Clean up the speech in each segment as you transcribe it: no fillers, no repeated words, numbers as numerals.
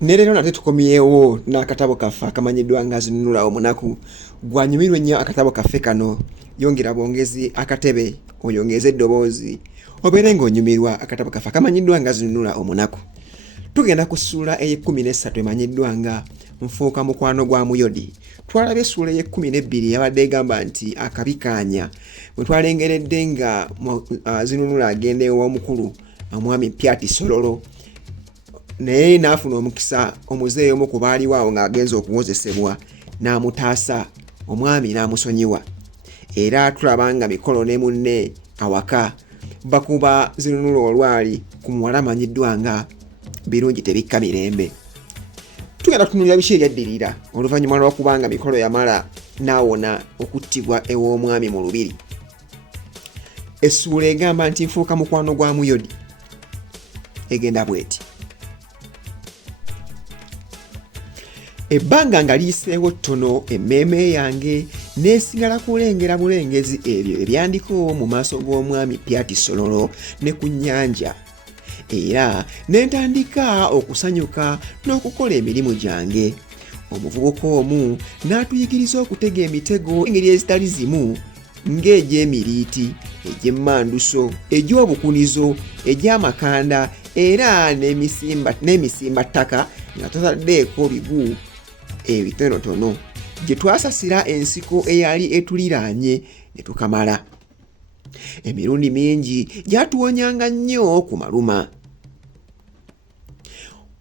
Nerero nate tukomyewo n'akatabo kaffe akamanyiddwa nga Zinunula Omunaku Gwa. Nyumirwa nnyo akatabo kaffe kano. Yongera bwongezi akatebe oyongeze eddoboozi obeere ng'onyumirwa akatabo kaffe akamanyiddwa nga Zinunula Omunaku. Tugenda ku ssuula ey'13 emanyiddwa nga Nfuuka Mukwano Gwa Muyodi. Twalabye essuula ey'12 yabadde egamba nti akabikaanya bwe twalengeredde nga Zinunula agenda ew'omukulu omwami Prt Sololo, naye n'afuna omukisa omuzeeyo omu ku baaliwo awo ng'agenza okuwozesebwa n'amutaasa, omwami n'amusonyiwa. Era tulaba nga mikolo ne munne awaka bakuba Zinunula olwali ku muwala amanyiddwa nga Birungi Tebikka Mirembe. Tugenda kutunuulira biki ebyaddirira oluvannyuma lw'okubanga mikolo yamala n'awona okuttibwa ew'omwami mu lubiri. Essuula egamba nti Nfuuka Mukwano Gwa Muyodi egenda bw'eti: ebbanga nga liyiseewo ttono, emmeeme yange neesigala kulengera bulengezi ebyo ebyandiko mu maaso g'omwami Prt Sololo ne ku nnyanja, era ne ntandika okusanyuka n'okukola emirimu gyange. Omuvubuka omu n'atuyigiriza okutega emitego engeri ezitali zimu ng'egy'emiriiti, egy'emmanduso, egy'obukunizo, egy'amakanda era n'emisimbattaka nga totaddeeko bigu ebitonotono gye twasasira ensiko eyali etuliraanye ne tukamala. Emirundi mingi gyatuwonyanga nnyo ku maluma.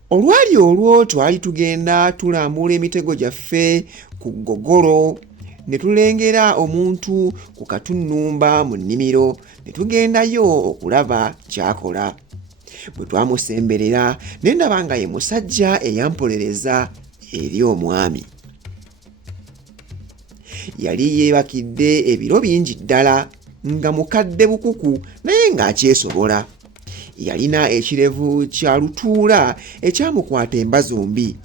Olwali olwo twali tugenda tulambula emitego gyaffe ku ggogolo ne tulengera omuntu ku katunnumba mu nnimiro ne tugendayo okulaba ky'akola. Bwe twamusemberera ne ndaba nga ye musajja eyampolereza eri omwami. Yali yeebakidde ebiro bingi ddala, nga mukadde bukuku naye ng'akyesobola. Yalina ekirevu kya lutuula ekyamukwata emba zombi,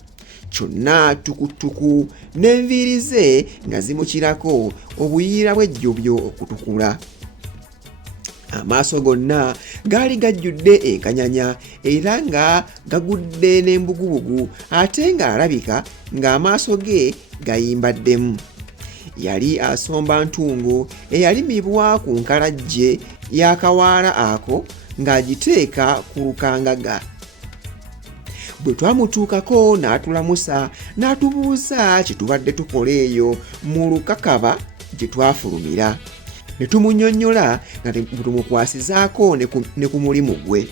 kyonna tukutuku, n'enviiri ze nga zimukirako obuyiira bw'ejjobyo okutukula. Amaaso gonna gaali gajjudde enkanyanya era nga gagudde n'embugubugu, ate ng'alabika ng'amaaso ge gayimbaddemu. Yali asomba ntungo eyalimibwa ku nkalajje y'akawaala ako ng'agiteeka ku lukangaga. Bwe twamutuukako n'atulamusa n'atubuuza kye tubadde tukola eyo mu lukakaba gye twafulumira. Ne tumunnyonnyola nga tumukwasizaako ne ku mulimu gwe.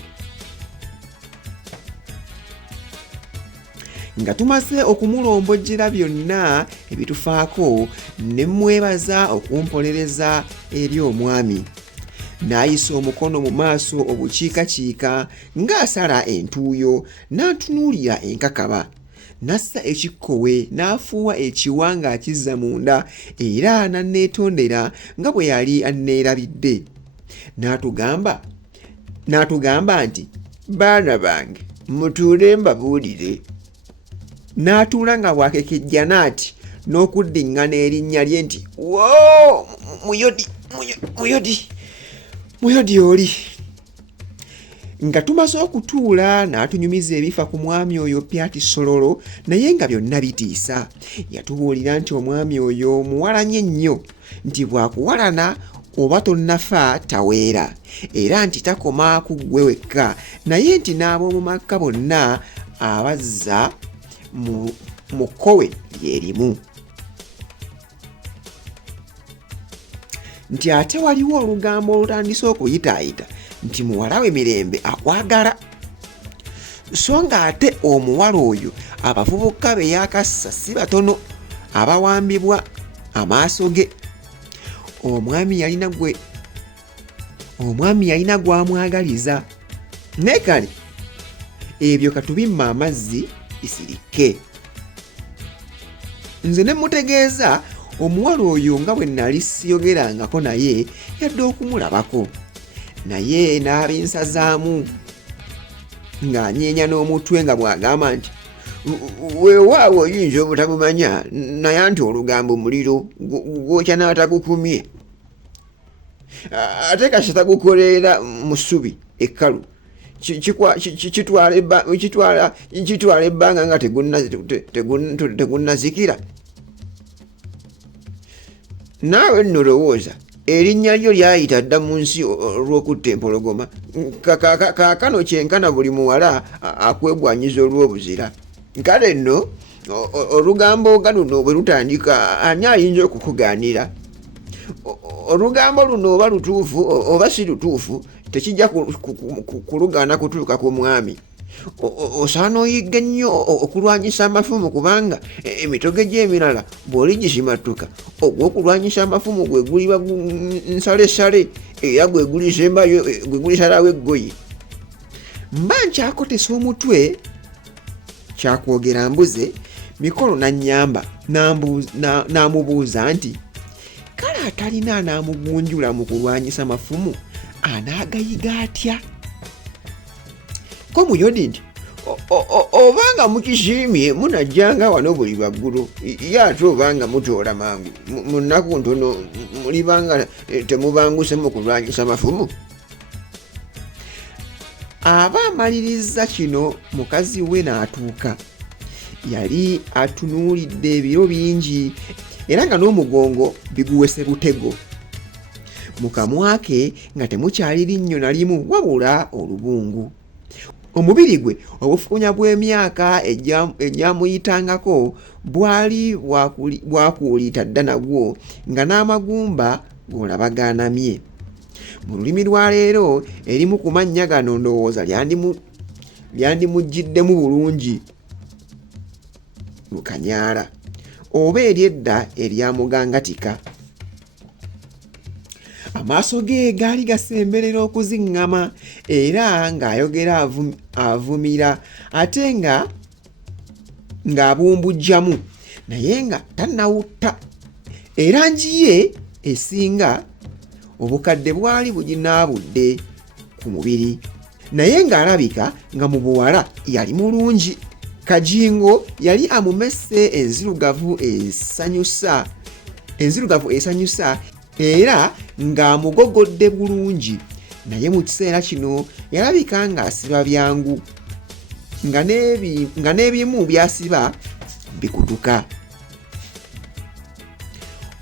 Nga tumaze okumulombojjera byonna ebitufaako, ne mwebaza okumpolereza eri omwami. N'ayisa omukono mu maaso obukiikakiika ng'asala entuuyo, n'antunuulira enkakaba. N'assa ekikkowe n'afuuwa ekiwa ng'akizza munda era n'anneetondera nga bwe yali anneerabidde. N'atugamba nti, baana bange mutuule mbabuulire. N'atuula nga bw'akekejja naati n'okuddiŋŋana erinnya lye nti, woo, Muyodi oli. Nga tumaze okutuula n'atunyumiza ebifa ku mwami oyo Prt Sololo, naye nga byonna bitiisa. Yatubuulira nti omwami oyo muwalanye nnyo, nti bw'akuwalana oba tonnafa taweera, era nti takoma ku ggwe wekka, naye nti n'ab'omu maka bonna abazza mu kkowe lyerimu. Nti ate waliwo olugambo olutandise okuyitaayita nti muwala we Mirembe akwagala, so ng'ate omuwala oyo abavubuka be yakassa si batono abawambibwa amaaso ge. Omwami yalina gw'amwagaliza, ne kale ebyo katubimma amazzi bisirike. Nze ne mutegeeza omuwala oyo nga bwe nali siyogerangako naye yadde okumulabako, naye n'abinsazaamu ng'anyeenya n'omutwe nga bw'agamba nti, weewaawo oyinza obutamumanya naye anti olugambo muliro gwokya kitwala ebbanga nga tegunnazikira. Naawe nno lowooza erinnya lyo lyayita dda mu nsi olw'okutta empologoma, kaakano kyenkana buli muwala akwegwanyiza olw'obuzira. Kale nno olugambo nga luno bwe lutandika ani ayinza okukugaanira? Olugambo luno oba lutuufu oba si lutuufu tekijja kulugaana kutuuka ku mwami. Osaana oyigga ennyo okulwanyisa amafumu kubanga emitoge gy'emirala bw'oli gisimattuka ogw'okulwanyisa amafumu gwe guliba nsalesale era gwe gulisalawo eggoyi. Mba nkyakotesa omutwe kyakwogera mbuze Mikolo n'annyamba n'amubuuza nti kale atalina anaamugunjula mu kulwanyisa mafumu anaagayiga atya? Ko Muyodi nti obanga mukisiimye munajjanga wano buli lwaggulu ye ate obanga mutoola mangu mu nnaku ntono mulibanga temubanguse mu kulwanyisa mafumu. Aba amaliriza kino mukazi we n'atuuka. Yali atunuulidde ebiro bingi era nga n'omugongo biguwese butego. Mu kamwa ke nga temukyali linnyo na limu wabula olubungu. Omubiri gwe obufuunya bw'emyaka egyamuyitangako bwali bwakuuliita dda nagwo nga n'amagumba g'olaba gaanamye. Mu lulimi lwa leero erimu ku mannya gano ndowooza lyandimuggiddemu bulungi Lukanyaala oba eryedda eryamugangatika. Amaaso ge gaali gasemberera okuziŋŋama era ng'ayogera avumira ate ng'abumbujjamu naye nga tannawutta. Erangi ye esinga obukadde bwali buginaabudde ku mubiri naye ng'alabika nga mu buwala yali mulungi. Kajingo yali amumesse enzirugavu esanyusa era ng'amugogodde bulungi naye mu kiseera kino yalabika ng'asiba byangu nga n'ebimu by'asiba bikutuka.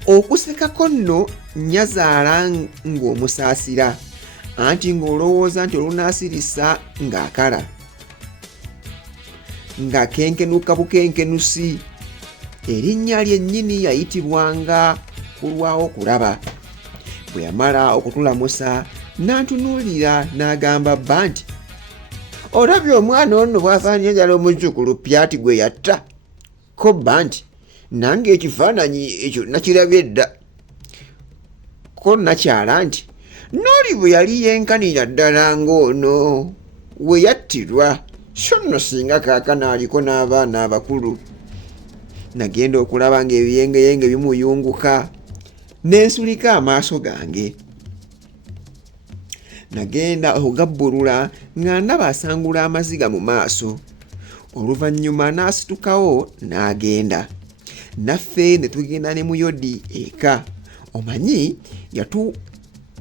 Okusekako nno nnyazaala ng'omusaasira anti ng'olowooza nti olunaasirisa ng'akala nga kenkenuka bukenkenusi. Erinnya lyennyini yayitibwanga kulwawo kulaba. Bwe yamala okutulamusa n'antunuulira n'agamba bba nti olabye omwana ono bw'afaananye njala omuzzukulu Prt gwe yatta? Ko bba nti nange ekifaananyi ekyo nakirabye dda. Ko nakyala nti n'oli bwe yali yenkanira ddala ng'ono we yattirwa so nno singa kaakano aliko n'abaana abakulu. Nagenda okulaba ng'ebiyengeyenge bimuyunguka n'ensulika amaaso gange. Nagenda okugabbulula nga ndaba asangula amaziga mu maaso. Oluvannyuma n'asitukawo n'agenda. Naffe ne tugenda ne Muyodi eka. Omanyi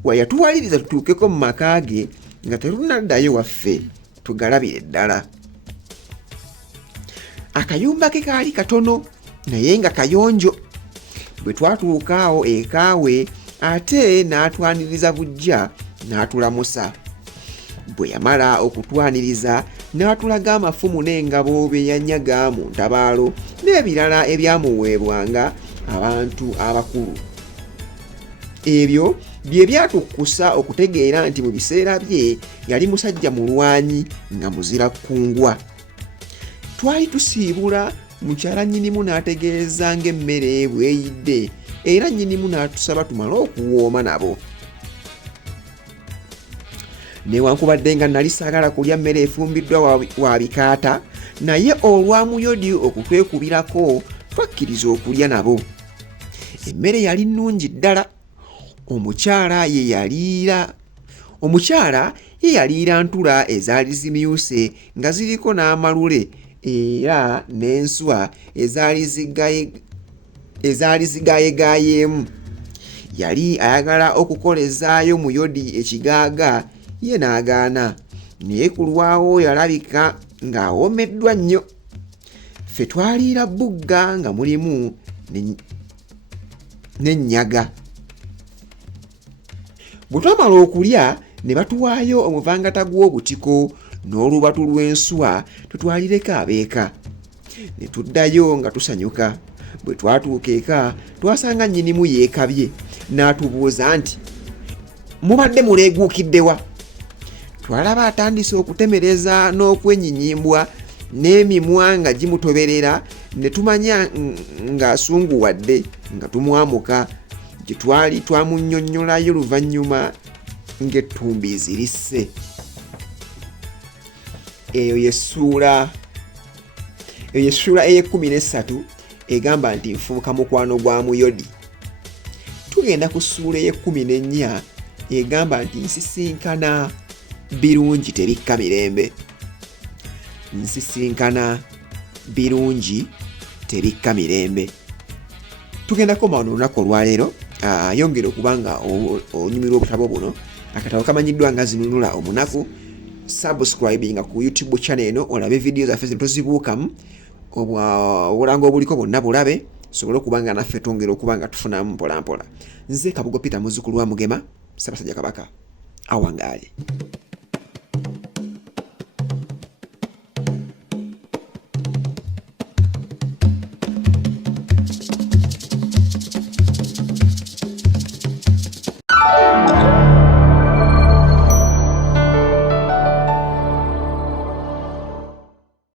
yatuwaliriza tutuukeko mu maka ge nga tetunaddayo waffe tugalabire ddala. Akayumba ke kaali katono naye nga kayonjo. Bwe twatuukaawo ekaawe ate n'atwaniriza bujja n'atulamusa. Bwe yamala okutwaniriza n'atulaga amafumu n'engabo bye yanyaga mu ntabaalo n'ebirala ebyamuweebwanga abantu abakulu. Ebyo bye byatukkusa okutegeera nti mu biseera bye yali musajja mulwanyi nga muzira kkungwa. Twali tusiibula mukyala nnyinimu n'ategeeza ng'emmere bw'eyidde era nnyinimu n'atusaba tumale okuwooma nabo. Newankubadde nga nali saagala kulya mmere efumbiddwa wa bikaata naye olwa Muyodi okutwekubirako twakkiriza okulya nabo. Emmere yali nnungi ddala. Omukyala ye yaliira ntula ezaali zimyuse nga ziriko n'amalule era n'enswa ezaali zigayegayeemu. Yali ayagala okukolezaayo Muyodi ekigaaga ye n'agaana naye ku lwawo yalabika ng'awomeddwa nnyo. Ffe twaliira bugga nga mulimu n'ennyaga. Bwe twamala okulya ne batuwaayo omuvangata gw'obutiko n'olubatu lw'enswa tutwalireko abeeka. Ne tuddayo nga tusanyuka. Bwe twatuuka eka twasanga nnyinimu yeekabye n'atubuuza nti, mubadde muleeguukiddewa? Twalaba atandise okutemereza n'okwenyinyimbwa n'emimwa nga gimutoberera, ne tumanya ng'asunguwadde nga tumwamuka. Gye twali twamunnyonnyolayo luvannyuma ng'ettumbiizi lisse. Eyo y'essuula ey'13 egamba nti Nfuuka Mukwano Gwa Muyodi. Tugenda ku ssuula ey'14 egamba nti nsisinkana birungi tebikka mirembe. Nsisinkana birungi tebikka mirembe. Tugenda koma olunaku olwaleero. Yongera okuba nga onyumirwa obutabo buno, akatabo kamanyiddwa nga Zinunula Omunaku. Subscribinga ku YouTube channel eno olabe video zaffe ze tuzibuukamu, obulango obuliko bwonna bulabe, sobole okuba nga naffe twongera okuba nga tufunamu mpolampola. Nze Kabugo Peter muzzukulu wa Mugema, Ssaabasajja Kabaka awangaale.